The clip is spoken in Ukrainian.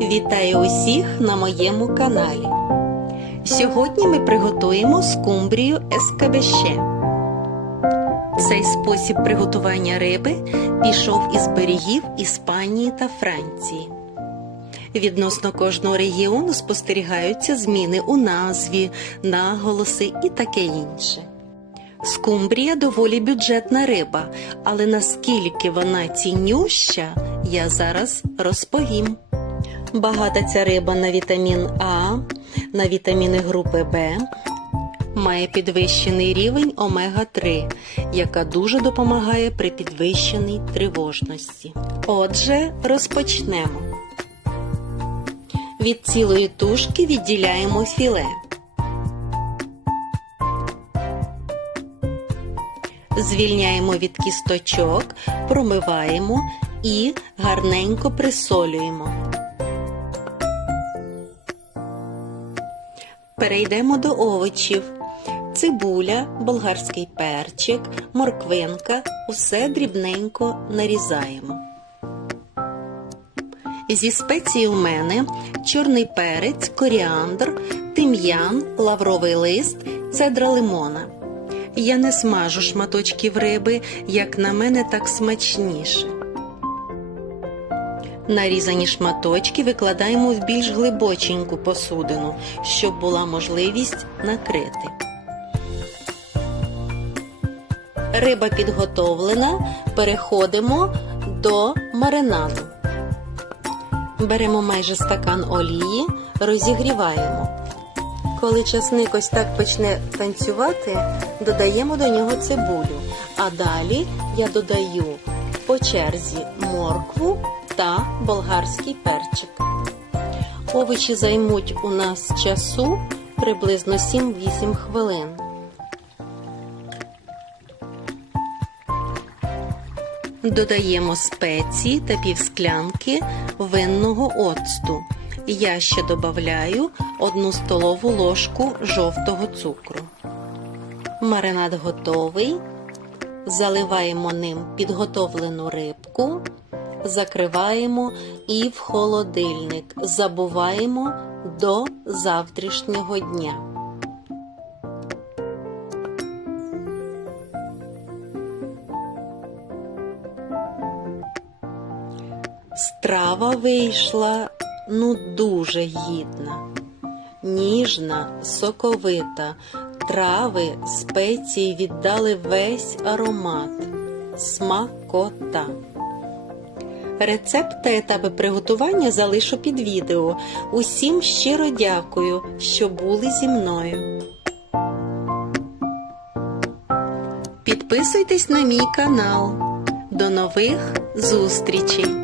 Вітаю усіх на моєму каналі. Сьогодні ми приготуємо скумбрію ескабеще. Цей спосіб приготування риби пішов із берегів Іспанії та Франції. Відносно кожного регіону спостерігаються зміни у назві, наголоси і таке інше. Скумбрія доволі бюджетна риба, але наскільки вона цінюща, я зараз розповім. Багата ця риба на вітамін А, на вітаміни групи Б, має підвищений рівень омега-3, яка дуже допомагає при підвищеній тривожності. Отже, розпочнемо. Від цілої тушки відділяємо філе. Звільняємо від кісточок, промиваємо і гарненько присолюємо. Перейдемо до овочів. Цибуля, болгарський перчик, морквинка усе дрібненько нарізаємо. Зі спецій у мене чорний перець, коріандр, тим'ян, лавровий лист, цедра лимона. Я не смажу шматочків риби, як на мене, так смачніше. Нарізані шматочки викладаємо в більш глибоченьку посудину, щоб була можливість накрити. Риба підготовлена, переходимо до маринаду. Беремо майже стакан олії, розігріваємо. Коли часник ось так почне танцювати, додаємо до нього цибулю, а далі я додаю по черзі моркву та болгарський перчик. Овочі займуть у нас часу приблизно 7-8 хвилин. Додаємо спеції та півсклянки винного оцту. Я ще додаю одну столову ложку жовтого цукру. Маринад готовий. Заливаємо ним підготовлену рибку, закриваємо і в холодильник. Забуваємо до завтрашнього дня. Страва вийшла ну дуже гідна, ніжна, соковита, трави, спеції віддали весь аромат, смакота. Рецепт та етапи приготування залишу під відео. Усім щиро дякую, що були зі мною. Підписуйтесь на мій канал. До нових зустрічей!